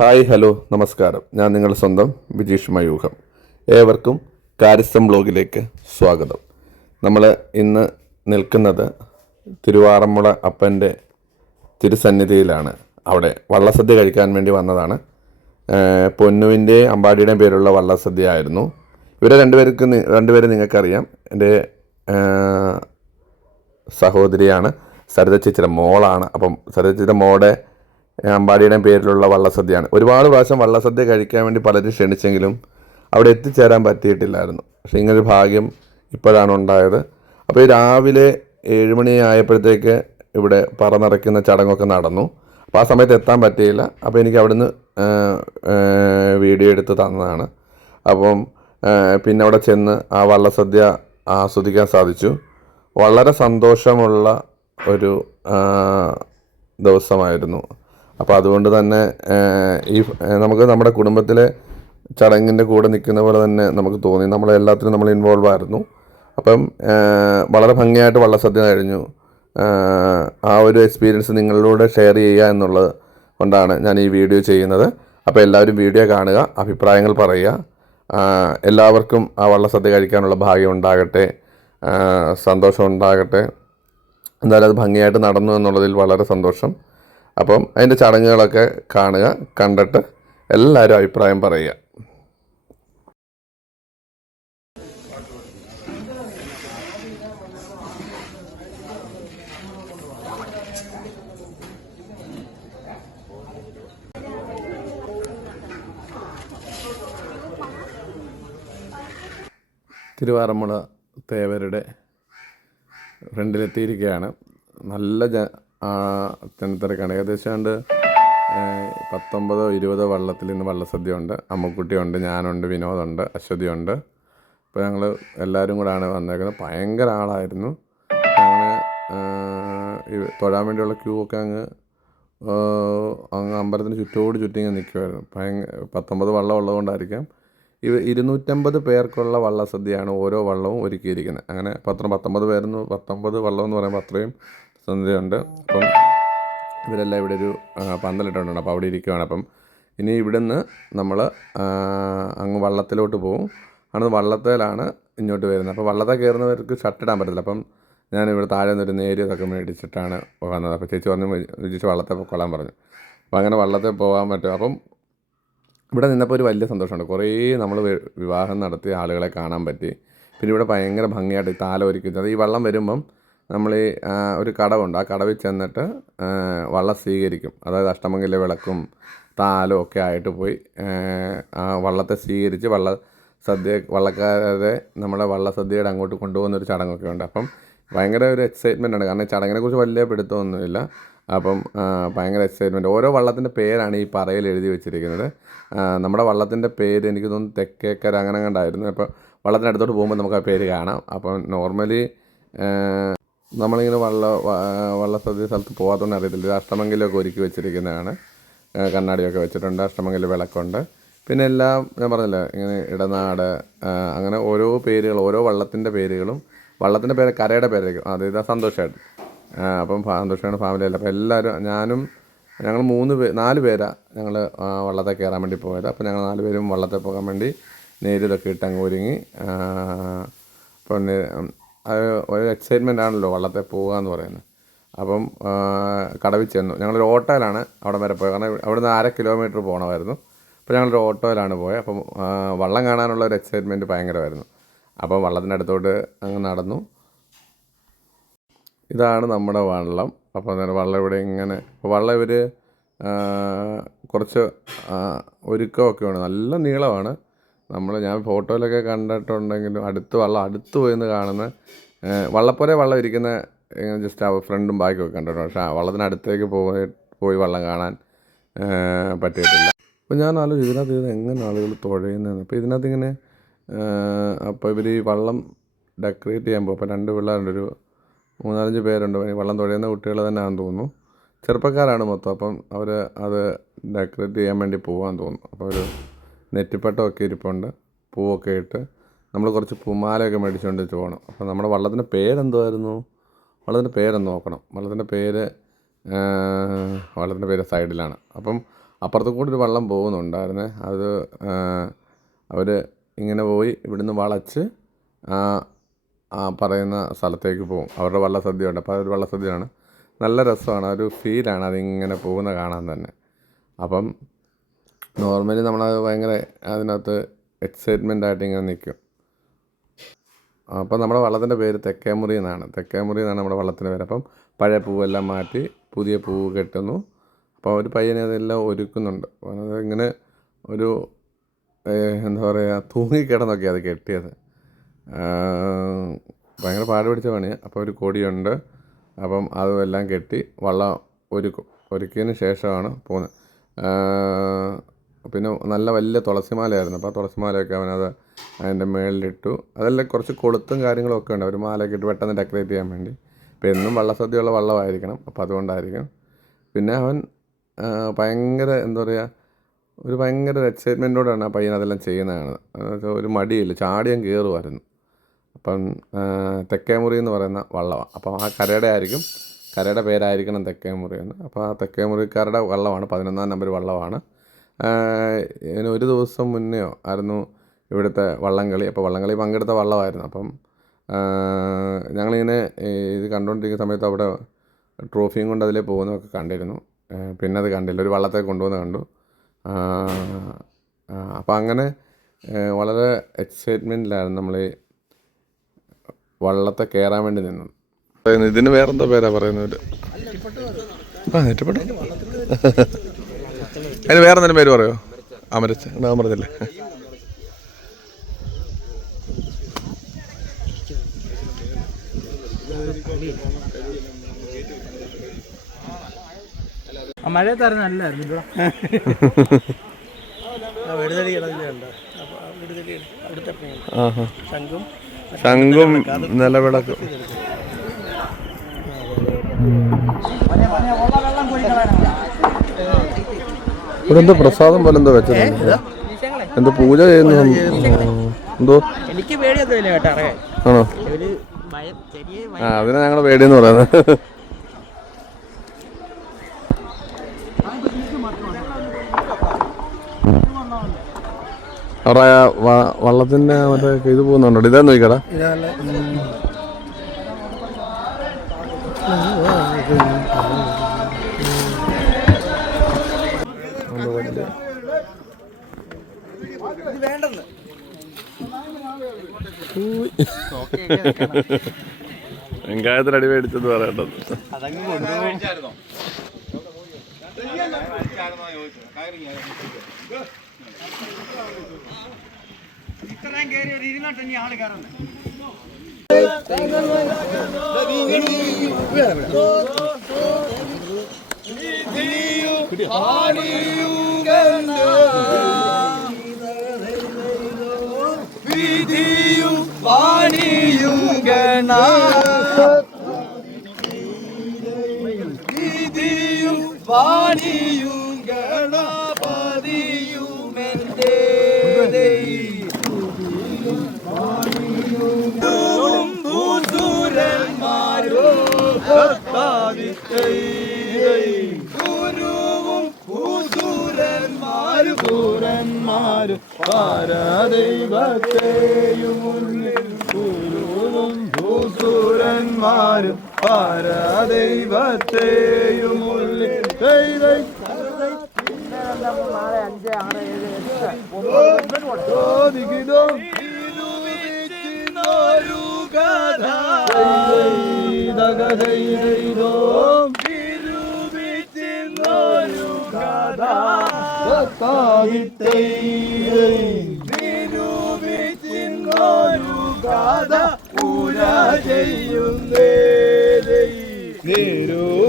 Hi hello നമസ്കാരം. ഞാൻ നിങ്ങൾ സ്വന്തം വിജീഷ് മയൂഹം. ഏവർക്കും കാര്യസ്ഥം ബ്ലോഗിലേക്ക് സ്വാഗതം. നമ്മൾ ഇന്ന് നിൽക്കുന്നത് തിരുവാറന്മുള അപ്പന്റെ തിരുസന്നിധിയിലാണ്. അവിടെ വള്ളസദ്യ കഴിക്കാൻ വേണ്ടി വന്നതാണ്. പൊന്നുവിന്റെ അമ്പാടിയുടെയും പേരുള്ള വള്ളസദ്യ ആയിരുന്നു. ഇവരെ രണ്ടുപേർക്ക് രണ്ടുപേരും നിങ്ങൾക്കറിയാം. എന്റെ സഹോദരിയാണ്. സരിത ചേച്ചിയുടെ മോളാണ്. അപ്പം സരിത ചേച്ചിയുടെ ഏ, അമ്പാടിയുടെ പേരിലുള്ള വള്ളസദ്യയാണ്. ഒരുപാട് പ്രാവശ്യം വള്ളസദ്യ കഴിക്കാൻ വേണ്ടി പലരും ക്ഷണിച്ചെങ്കിലും അവിടെ എത്തിച്ചേരാൻ പറ്റിയിട്ടില്ലായിരുന്നു. പക്ഷേ ഇങ്ങനൊരു ഭാഗ്യം ഇപ്പോഴാണ് ഉണ്ടായത്. അപ്പോൾ ഈ രാവിലെ ഏഴുമണി ആയപ്പോഴത്തേക്ക് ഇവിടെ പറ നിറയ്ക്കുന്ന ചടങ്ങൊക്കെ നടന്നു. അപ്പോൾ ആ സമയത്ത് എത്താൻ പറ്റിയില്ല. അപ്പോൾ എനിക്ക് അവിടുന്ന് വീഡിയോ എടുത്ത് തന്നതാണ്. അപ്പം പിന്നെ അവിടെ ചെന്ന് ആ വള്ളസദ്യ ആസ്വദിക്കാൻ സാധിച്ചു. വളരെ സന്തോഷമുള്ള ഒരു ദിവസമായിരുന്നു. അപ്പോൾ അതുകൊണ്ട് തന്നെ ഈ നമുക്ക് നമ്മുടെ കുടുംബത്തിലെ ചടങ്ങിന്റെ കൂടെ നിൽക്കുന്ന പോലെ തന്നെ നമുക്ക് തോന്നി. നമ്മളെല്ലാത്തിനും നമ്മൾ ഇൻവോൾവ് ആയിരുന്നു. അപ്പം വളരെ ഭംഗിയായിട്ട് വള്ളസദ്യ കഴിഞ്ഞു. ആ, ഒരു എക്സ്പീരിയൻസ് നിങ്ങളിലൂടെ ഷെയർ ചെയ്യുക എന്നുള്ളത് കൊണ്ടാണ് ഞാൻ ഈ വീഡിയോ ചെയ്യുന്നത്. അപ്പോൾ എല്ലാവരും വീഡിയോ കാണുക അഭിപ്രായങ്ങൾ പറയുക. എല്ലാവർക്കും ആ വള്ളസദ്യ കഴിക്കാനുള്ള ഭാഗ്യം ഉണ്ടാകട്ടെ. സന്തോഷം ഉണ്ടാകട്ടെ. എന്തായാലും അത് ഭംഗിയായിട്ട് നടന്നു എന്നുള്ളതിൽ വളരെ സന്തോഷം. അപ്പം അതിന്റെ ചടങ്ങുകളൊക്കെ കാണുക കണ്ടിട്ട് എല്ലാവരും അഭിപ്രായം പറയുക. തിരുവാറന്മുള തേവരുടെ ഫ്രണ്ടിലെത്തിയിരിക്കുകയാണ്. നല്ല ജ ആ, ജനത്തിരക്കാണ് ഏകദേശം ഉണ്ട് പത്തൊമ്പതോ ഇരുപതോ വള്ളത്തിൽ ഇന്ന് വള്ളസദ്യ ഉണ്ട് അമ്മുക്കുട്ടിയുണ്ട് ഞാനുണ്ട് വിനോദുണ്ട് അശ്വതിയുണ്ട്. അപ്പോൾ ഞങ്ങൾ എല്ലാവരും കൂടാണ് വന്നേക്കുന്നത്. ഭയങ്കര ആളായിരുന്നു. ഞങ്ങൾ തൊഴാൻ വേണ്ടിയുള്ള ക്യൂ ഒക്കെ അങ്ങ് അങ്ങ് അമ്പലത്തിന് ചുറ്റോട് ചുറ്റി ഇങ്ങനെ നിൽക്കുമായിരുന്നു ഭയങ്കര പത്തൊമ്പത് വള്ളം ഉള്ളതുകൊണ്ടായിരിക്കാം. ഇവ ഇരുന്നൂറ്റമ്പത് പേർക്കുള്ള വള്ളസദ്യയാണ് ഓരോ വള്ളവും ഒരുക്കിയിരിക്കുന്നത്. അങ്ങനെ പത്രം പത്തൊമ്പത് പേരെന്ന് പത്തൊമ്പത് വള്ളം എന്ന് പറയുമ്പോൾ അത്രയും സന്ധ്യയുണ്ട്. അപ്പം ഇവരെല്ലാം ഇവിടെ ഒരു പന്തലിട്ടുണ്ട് അപ്പോൾ അവിടെ ഇരിക്കുകയാണ് അപ്പം ഇനി ഇവിടുന്ന് നമ്മൾ അങ്ങ് വള്ളത്തിലോട്ട് പോകും അന്ന് വള്ളത്തേലാണ് ഇങ്ങോട്ട് വരുന്നത്. അപ്പോൾ വള്ളത്തിൽ കയറുന്നവർക്ക് ഷർട്ട് ഇടാൻ പറ്റത്തില്ല. അപ്പം ഞാൻ ഇവിടെ താഴെ നിന്നൊരു നേരിയതൊക്കെ മേടിച്ചിട്ടാണ് വന്നത്. അപ്പോൾ ചേച്ചി പറഞ്ഞു ചേച്ചി വള്ളത്തെ കൊള്ളാൻ പറഞ്ഞു. അപ്പോൾ അങ്ങനെ വള്ളത്തെ പോകാൻ പറ്റും. അപ്പം ഇവിടെ നിന്നപ്പോൾ ഒരു വലിയ സന്തോഷമുണ്ട്. കുറേ നമ്മൾ വിവാഹം നടത്തി ആളുകളെ കാണാൻ പറ്റി. പിന്നെ ഇവിടെ ഭയങ്കര ഭംഗിയായിട്ട് താലം ഒരുക്കുന്നത് ഈ വള്ളം വരുമ്പം നമ്മൾ ഈ ഒരു കടവുണ്ട് ആ കടവിൽ ചെന്നിട്ട് വള്ളം സ്വീകരിക്കും. അതായത് അഷ്ടമംഗല വിളക്കും താലും ഒക്കെ ആയിട്ട് പോയി ആ, വള്ളത്തെ സ്വീകരിച്ച് വള്ള സദ്യ വള്ളക്കാരെ നമ്മുടെ വള്ളസദ്യയുടെ അങ്ങോട്ട് കൊണ്ടുപോകുന്ന ഒരു ചടങ്ങൊക്കെ ഉണ്ട്. അപ്പം ഭയങ്കര ഒരു എക്സൈറ്റ്മെന്റ് ആണ്. കാരണം ചടങ്ങിനെ കുറിച്ച് വലിയ പിടുത്തമൊന്നുമില്ല. അപ്പം ഭയങ്കര എക്സൈറ്റ്മെന്റ് ഓരോ വള്ളത്തിന്റെ പേരാണ് ഈ പറയിൽ എഴുതി വെച്ചിരിക്കുന്നത്. നമ്മുടെ വള്ളത്തിന്റെ പേര് എനിക്ക് തോന്നുന്നു തെക്കേക്കര അങ്ങനെ കണ്ടായിരുന്നു. അപ്പോൾ വള്ളത്തിന്റെ അടുത്തോട്ട് പോകുമ്പോൾ നമുക്ക് ആ പേര് കാണാം. അപ്പം നോർമലി നമ്മളിങ്ങനെ വള്ള വള്ളസദ്യ സ്ഥലത്ത് പോകാത്തതുകൊണ്ട് അറിയത്തില്ല. ഇത് അഷ്ടമംഗലമൊക്കെ ഒരുക്കി വെച്ചിരിക്കുന്നതാണ്. കണ്ണാടിയൊക്കെ വെച്ചിട്ടുണ്ട്. അഷ്ടമംഗല വിളക്കുണ്ട്. പിന്നെ എല്ലാം ഞാൻ പറഞ്ഞില്ല ഇങ്ങനെ ഇടനാട് അങ്ങനെ ഓരോ പേരുകൾ ഓരോ വള്ളത്തിന്റെ പേരുകളും വള്ളത്തിന്റെ പേര് കരയുടെ പേരായിരിക്കും. അത് ഇതാ സന്തോഷമായിട്ട് അപ്പം സന്തോഷമാണ് ഫാമിലിയല്ല അപ്പോൾ എല്ലാവരും ഞാനും ഞങ്ങൾ മൂന്ന് പേ നാല് പേരാണ് ഞങ്ങൾ വള്ളത്തെ കയറാൻ വേണ്ടി പോയത്. അപ്പോൾ ഞങ്ങൾ നാല് പേരും വള്ളത്തെ പോകാൻ വേണ്ടി നേരിതൊക്കെ ഇട്ട് അങ്ങ് ഒരുങ്ങി ഉം, ഒരു എക്സൈറ്റ്മെന്റ് ആണല്ലോ വള്ളത്തിൽ പോകുക എന്ന് പറയുന്നത്. അപ്പം കടവിൽ ചെന്നു. ഞങ്ങളൊരു ഓട്ടോയിലാണ് അവിടെ വരെ പോയത്. കാരണം അവിടുന്ന് അര കിലോമീറ്റർ പോകണമായിരുന്നു അപ്പോൾ ഞങ്ങളൊരു ഓട്ടോയിലാണ് പോയത് അപ്പം വള്ളം കാണാനുള്ള ഒരു എക്സൈറ്റ്മെന്റ് ഭയങ്കരമായിരുന്നു. അപ്പോൾ വള്ളത്തിന്റെ അടുത്തോട്ട് അങ്ങ് നടന്നു. ഇതാണ് നമ്മുടെ വള്ളം. അപ്പോൾ അന്നേരം വള്ളം ഇവിടെ ഇങ്ങനെ വള്ളം ഇവർ കുറച്ച് ഒരുക്കമൊക്കെ ഉണ്ട്. നല്ല നീളമാണ്. നമ്മൾ ഞാൻ ഫോട്ടോയിലൊക്കെ കണ്ടിട്ടുണ്ടെങ്കിലും അടുത്ത് വള്ളം അടുത്ത് പോയിന്ന് കാണുന്ന ആ, വള്ളപ്പുര വള്ളം ഇരിക്കുന്ന ജസ്റ്റ് ആ ഫ്രണ്ടും ബാക്കും ഒക്കെ കണ്ടിട്ടുണ്ട്. പക്ഷേ ആ വള്ളത്തിനടുത്തേക്ക് പോയി പോയി വള്ളം കാണാൻ പറ്റിയിട്ടില്ല. അപ്പോൾ ഞാൻ ആലോചിച്ചു ഇതിനകത്ത് ഇത് എങ്ങനെ ആളുകൾ തുഴയുന്നതെന്ന്. അപ്പോൾ ഇതിനകത്ത് ഇങ്ങനെ അപ്പോൾ ഇവർ ഈ വള്ളം ഡെക്കറേറ്റ് ചെയ്യാൻ പോകും അപ്പോൾ രണ്ട് പിള്ളേരുണ്ട് ഒരു മൂന്നാലഞ്ച് പേരുണ്ട് വള്ളം തുഴയുന്ന കുട്ടികൾ തന്നെ ആണെന്ന് തോന്നുന്നു. ചെറുപ്പക്കാരാണ് മൊത്തം അപ്പം അവർ അത് ഡെക്കറേറ്റ് ചെയ്യാൻ വേണ്ടി പോകാൻ തോന്നുന്നു. അപ്പോൾ ഒരു നെറ്റിപ്പട്ടമൊക്കെ ഇരിപ്പുണ്ട് പൂവൊക്കെ ഇട്ട്. നമ്മൾ കുറച്ച് പൂമാലയൊക്കെ മേടിച്ചുകൊണ്ട് പോകണം. അപ്പോൾ നമ്മുടെ വള്ളത്തിന്റെ പേരെന്തുമായിരുന്നു വള്ളത്തിന്റെ പേരൊന്ന് നോക്കണം. വള്ളത്തിന്റെ പേര് വള്ളത്തിന്റെ പേര് സൈഡിലാണ്. അപ്പം അപ്പുറത്ത് കൂടി ഒരു വള്ളം പോകുന്നുണ്ടായിരുന്നേ. അത് അവർ ഇങ്ങനെ പോയി ഇവിടുന്ന് വളച്ച് പറയുന്ന സ്ഥലത്തേക്ക് പോകും. അവരുടെ വള്ളസദ്യ ഉണ്ട് അപ്പോൾ അതൊരു വള്ളസദ്യയാണ്. നല്ല രസമാണ്. ഒരു ഫീലാണ് അതിങ്ങനെ പോകുന്ന കാണാൻ തന്നെ. അപ്പം നോർമലി നമ്മളത് ഭയങ്കര അതിനകത്ത് എക്സൈറ്റ്മെന്റ് ആയിട്ട് ഇങ്ങനെ നിൽക്കും. അപ്പം നമ്മുടെ വള്ളത്തിന്റെ പേര് തെക്കേമുറി എന്നാണ്. തെക്കേമുറി എന്നാണ് നമ്മുടെ വള്ളത്തിന്റെ പേര്. അപ്പം പഴയ പൂവെല്ലാം മാറ്റി പുതിയ പൂവ് കെട്ടുന്നു. അപ്പോൾ ഒരു പയ്യനെ അതെല്ലാം ഒരുക്കുന്നുണ്ട്. ഇങ്ങനെ ഒരു എന്താ പറയുക തൂങ്ങിക്കിടന്നൊക്കെ അത് കെട്ടിയത്. ഭയങ്കര പാട് പിടിച്ച പണിയാണ് അപ്പോൾ ഒരു കൊടിയുണ്ട്. അപ്പം അതുമെല്ലാം കെട്ടി വള്ളം ഒരുക്കും. ഒരുക്കിയതിന് ശേഷമാണ് പോകുന്നത്. പിന്നെ നല്ല വലിയ തുളസിമാലയായിരുന്നു. അപ്പോൾ ആ തുളസിമാലയൊക്കെ അവനത് അതിന്റെ മേളിലിട്ടു. അതെല്ലാം കുറച്ച് കൊളുത്തും കാര്യങ്ങളും ഒക്കെ ഉണ്ട്. ഒരു മാലയൊക്കെ ഇട്ട് പെട്ടെന്ന് ഡെക്കറേറ്റ് ചെയ്യാൻ വേണ്ടി. അപ്പോൾ എന്നും വള്ളസദ്യയുള്ള വള്ളമായിരിക്കണം. അപ്പോൾ അതുകൊണ്ടായിരിക്കും. പിന്നെ അവൻ ഭയങ്കര എന്താ പറയുക ഒരു ഭയങ്കര എക്സൈറ്റ്മെന്റോടാണ് ആ പയ്യൻ അതെല്ലാം ചെയ്യുന്നതാണ് ഒരു മടിയില്ല. ചാടിയും കയറുമായിരുന്നു അപ്പം തെക്കേമുറി എന്ന് പറയുന്ന വള്ളമാണ് അപ്പം ആ കരയുടെ ആയിരിക്കും കരയുടെ പേരായിരിക്കണം തെക്കേമുറി എന്ന്. അപ്പോൾ ആ തെക്കേമുറിക്കാരുടെ വള്ളമാണ് പതിനൊന്നാം നമ്പർ വള്ളമാണ് ഇതിന് ഒരു ദിവസം മുന്നെയോ ആയിരുന്നു ഇവിടുത്തെ വള്ളംകളി. അപ്പോൾ വള്ളംകളി പങ്കെടുത്ത വള്ളമായിരുന്നു. അപ്പം ഞങ്ങളിങ്ങനെ ഇത് കണ്ടുകൊണ്ടിരിക്കുന്ന സമയത്ത് അവിടെ ട്രോഫിയും കൊണ്ട് അതിലേ പോകുന്നതൊക്കെ കണ്ടിരുന്നു. പിന്നെ അത് കണ്ടില്ല. ഒരു വള്ളത്തെ കൊണ്ടുവന്ന് കണ്ടു. അപ്പം അങ്ങനെ വളരെ എക്സൈറ്റ്മെന്റിലായിരുന്നു നമ്മൾ ഈ വള്ളത്തെ കയറാൻ വേണ്ടി നിന്നത്. ഇതിന് വേറെന്താ പേരാ പറയുന്നത്? ആ നെറ്റപ്പെട്ടു. അതിന് വേറെ എന്തെങ്കിലും പേര് പറയോ? അമരത്ത് ഞാൻ പറഞ്ഞില്ലേ? ആ തരം നല്ലായിരുന്നു ശംഖും വിടുതടി ഇളഞ്ഞുണ്ട് അപ്പോൾ ആ വിടുതടി അവിടുത്തെ പോകും ആഹാ ശംഖും ശംഖും നിലവിളക്കും ഇവിടെ എന്തോ പ്രസാദം പോലെ എന്തോ വെച്ചിട്ടുണ്ട് എന്തോ പൂജ ചെയ്യുന്നു എന്തോ? എനിക്ക് പേടിയൊന്നുമില്ല കേട്ടോ ആണോ? ഒരു ചെറിയ ഭയം ആ അതിനാ ഞങ്ങളുടെ പേടിയെന്ന് പറയുന്നത്. അവിടെ വള്ളത്തിന്റെ മറ്റേ ഇത് പോകുന്നുണ്ടോ? ഇതാ നോക്കിക്കടാ വെങ്കായത്തിന് അടി മേടിച്ചത് പറയണ്ടത്. വേണ നീതിയും വാണിയും ഗണപതിയുമെന്റെ ഗുരുവും ഭൂസുരന്മാരും പൂരന്മാരും പാരദൈവത്തെ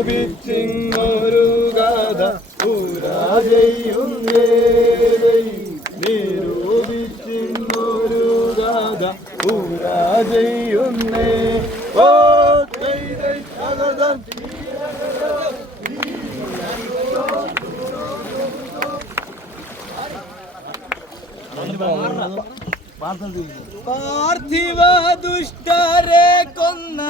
നിരൂപിച്ചിങ്ങൊരു കഥ പൂരാ ചെയ്യുന്നേ നിരൂപിച്ചിങ്ങൊരു കഥ പൂരാ ചെയ്യുന്നേ. ഓ ദൈ തകതം പാർത്ഥിവ ദുഷ്ടരെ കൊന്ന.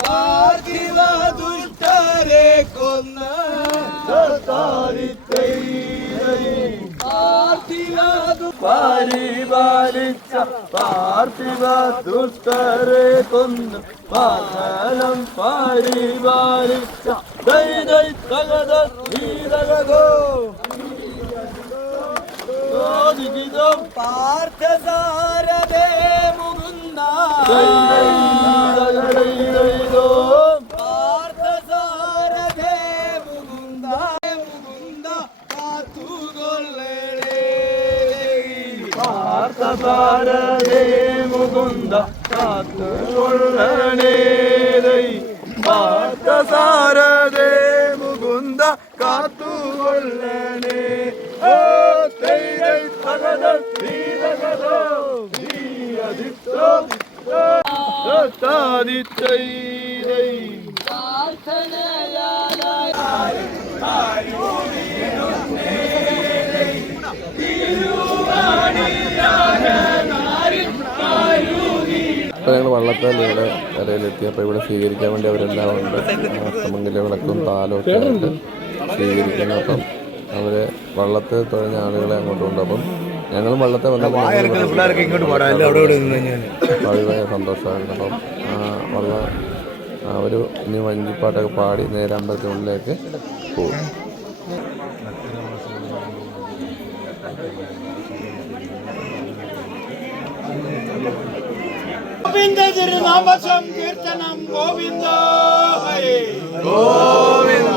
പാർത്ഥിവ ദുഷ്ടരെ കൊന്ന. പരിപാലിച്ച പാർത്ഥിവ ദുഷ്ടരെ കൊന്നു പാലം പരിപാലിച്ച ദൈ ദൈ തകത ധീരകതോ പാർത്ഥസാരദേ മുകുന്ദ പാർത്ഥസാരഥേ മുകുന്ദ മുകുന്ദ കാത്തുകൊള്ളേ പാർത്ഥസാരഥേ മുകുന്ദ കാത്തുകൊള്ളണേ പാർത്ഥസാരഥേ മുകുന്ദ കാത്തുകൊള്ളണേ ഓ അപ്പോൾ ഞങ്ങൾ വള്ളത്താലിയുടെ കരയിലെത്തിയപ്പോൾ ഇവിടെ സ്വീകരിക്കാൻ വേണ്ടി അവരെല്ലാം ഉണ്ട്. മുന്നിലെ വിളക്കും താലോ സ്വീകരിക്കുന്നു. അപ്പം അവർ വള്ളത്തിൽ തുഴഞ്ഞ ആളുകളെ അങ്ങോട്ട് കൊണ്ട് അപ്പം ഞങ്ങളും വള്ളത്തെ വളരെ സന്തോഷമായിരുന്നു. അപ്പം വള്ള അവർ ഇനി വഞ്ചിപ്പാട്ടൊക്കെ പാടി നേരെ അമ്പലത്തിനുള്ളിലേക്ക് പോകും. ഗോവിന്ദ ഗോവിന്ദ ഹരി. ഗോവിന്ദ.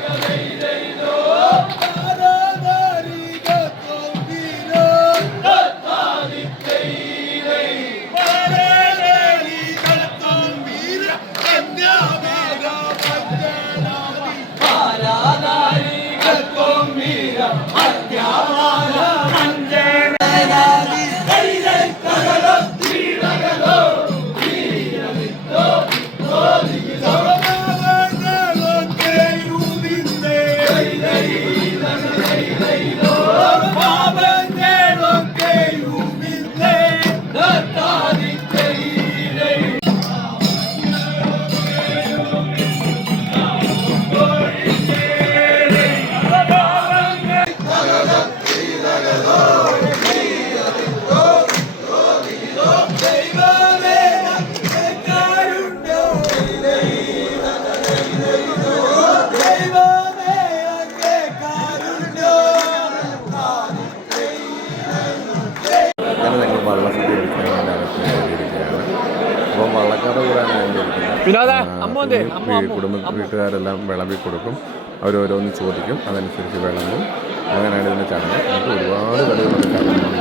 Gracias. കുടുംബ വീട്ടുകാരെല്ലാം വിളമ്പി കൊടുക്കും. അവരോരോന്ന് ചോദിക്കും അതനുസരിച്ച് വിളമ്പും. അങ്ങനെയാണ് ഇതിന്റെ ചടങ്ങ്. നമുക്ക് ഒരുപാട് കളികളുണ്ട് ചടങ്ങുണ്ട്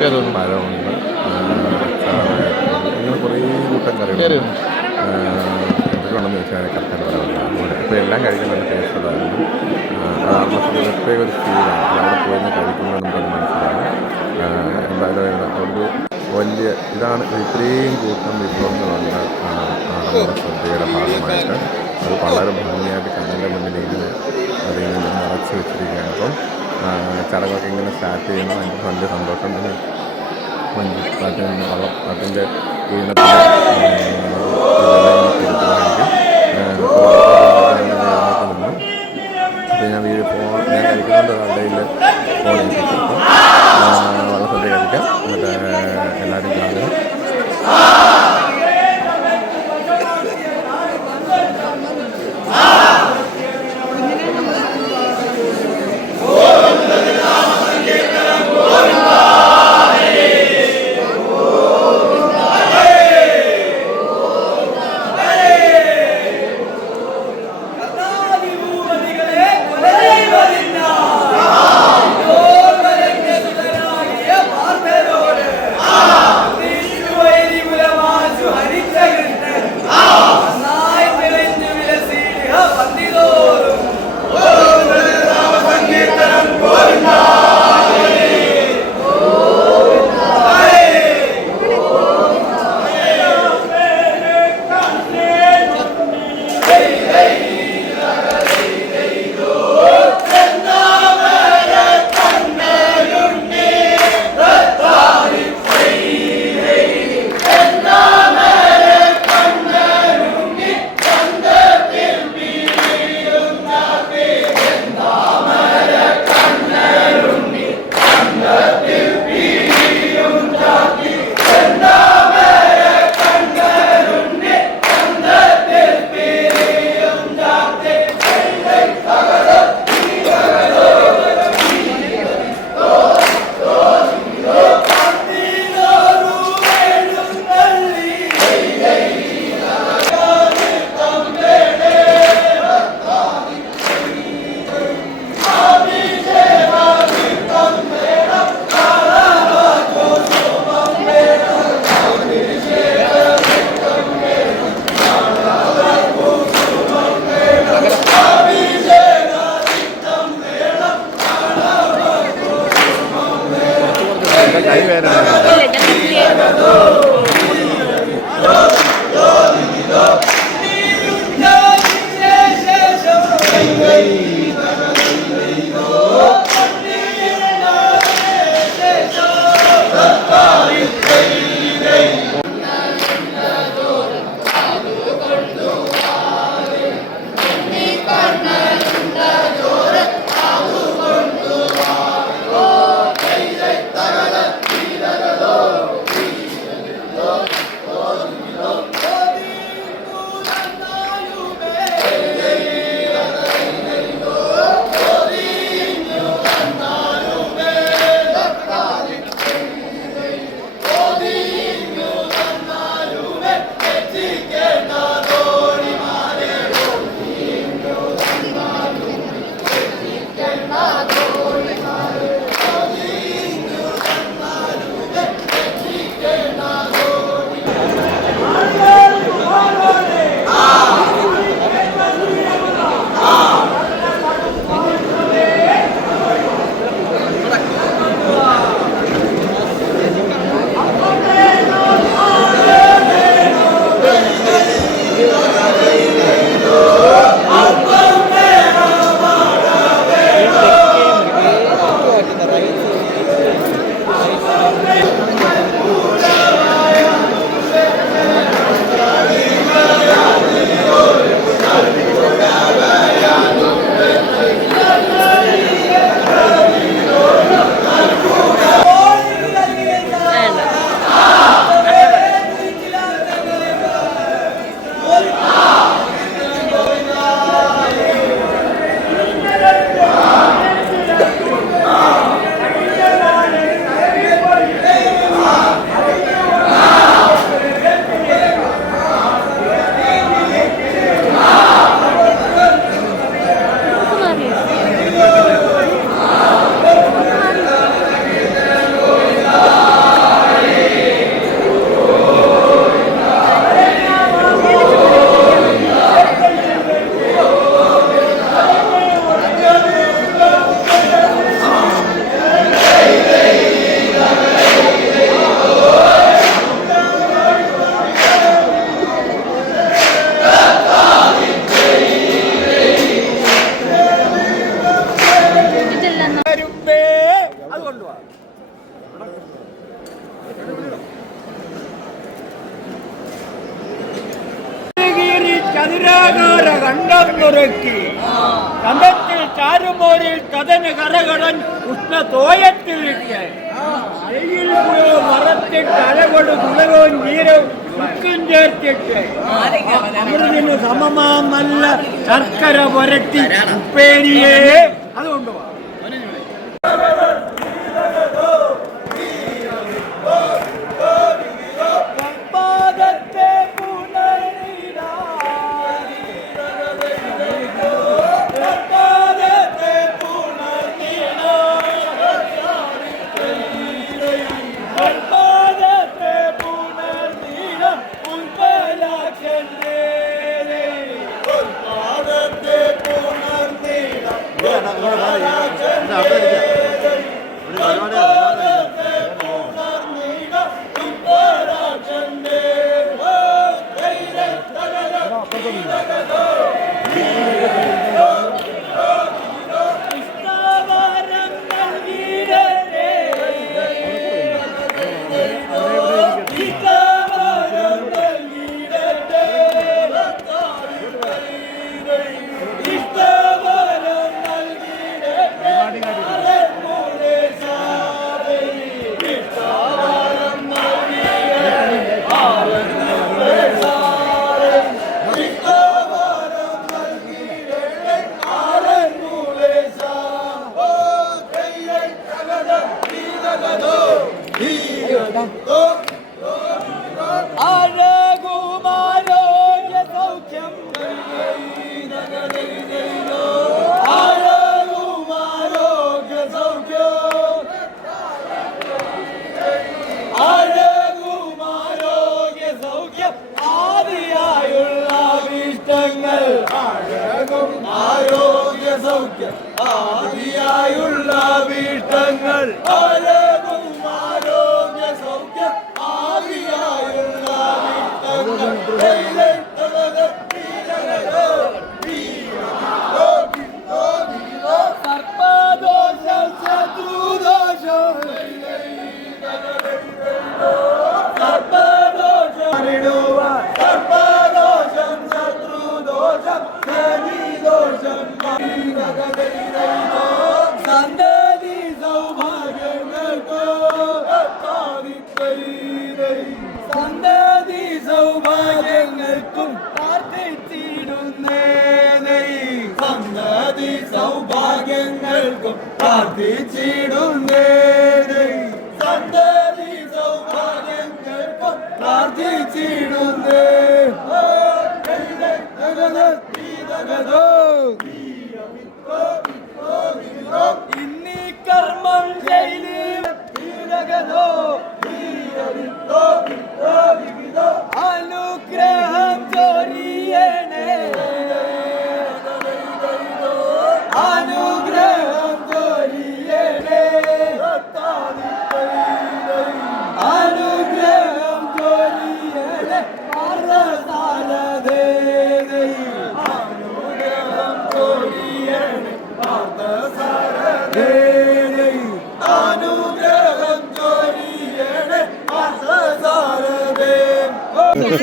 അങ്ങനെ പഴമുണ്ട് അങ്ങനെ കുറേ കൂട്ടം കറികളുണ്ട് എന്തൊക്കെയാണെന്ന് വെച്ചാൽ കറക്റ്റ് പറയാറില്ല അപ്പോൾ എല്ലാം കഴിക്കാൻ നല്ല ടേസ്റ്റ് ഉള്ളതായിരുന്നു. കാരണം പ്രത്യേക ഒരു ഫീലാണ് അവിടെ പോയിരുന്നു കഴിക്കുമ്പോൾ നമുക്കത് മനസ്സിലാകും ആ, എന്തായാലും ഒരു വലിയ ഇതാണ് ഇത്രയും കൂട്ടം വിഭവങ്ങളുണ്ട് നമ്മുടെ ശ്രദ്ധയുടെ ഭാഗമായിട്ട് അത് വളരെ ഭംഗിയായിട്ട് കണ്ണിന്റെ മുന്നിൽ ഇങ്ങനെ അതിങ്ങനെ നിറച്ച് വെച്ചിരിക്കുകയാണ്. അപ്പം ചടങ്ങൊക്കെ ഇങ്ങനെ സ്റ്റാർട്ട് ചെയ്യുമ്പോൾ എനിക്ക് വലിയ സന്തോഷം. തന്നെ മഞ്ഞ് കാറ്റിന് വള്ളം അതിന്റെ ഈണത്തിൽ തോയത്തിലിട്ട് അരിയിൽ മറത്തിട്ട് തുളകവും ഉക്കും ചേർത്തിട്ട്. അമൃതിന് സമമാം നല്ല ശർക്കര പുരട്ടി ഉപ്പേരിയെ.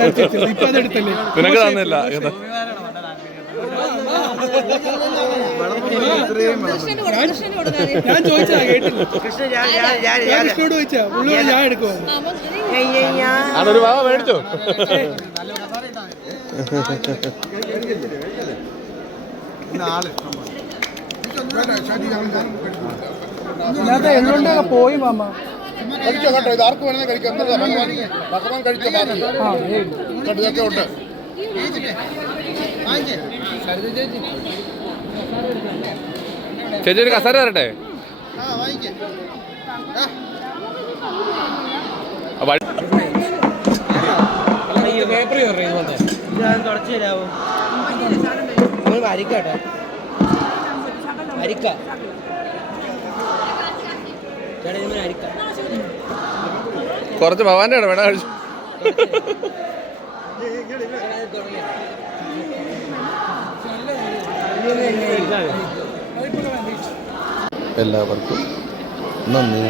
നിനക്ക് തന്നില്ല ഞാൻ ചോദിച്ചാ കേട്ടില്ല. ഞാൻ കൃഷ്ണനോട് ചോദിച്ചാ പുള്ളിയോട് ഞാൻ എടുക്കുമോ അതൊരു വാവ മേടിച്ചോ എള്ളുണ്ടൊക്കെ പോയി മാമ? കേട്ടോ? ഇത് ആർക്ക് വേണമെങ്കിൽ കഴിക്കാം. എന്താ ഭഗവാൻ ഭഗവാൻ കഴിച്ച. കേട്ടോ ഇതൊക്കെ ഉണ്ട്. ചേച്ചി ഒരു കസാര തരട്ടെ? വരിക്കട്ടെ അരിക്ക ചേട്ടാ ഇതിന് അരിക്ക കുറച്ച് ഭവാന്റെ ആണ് വേണം? കഴിച്ചു എല്ലാവർക്കും നന്ദി.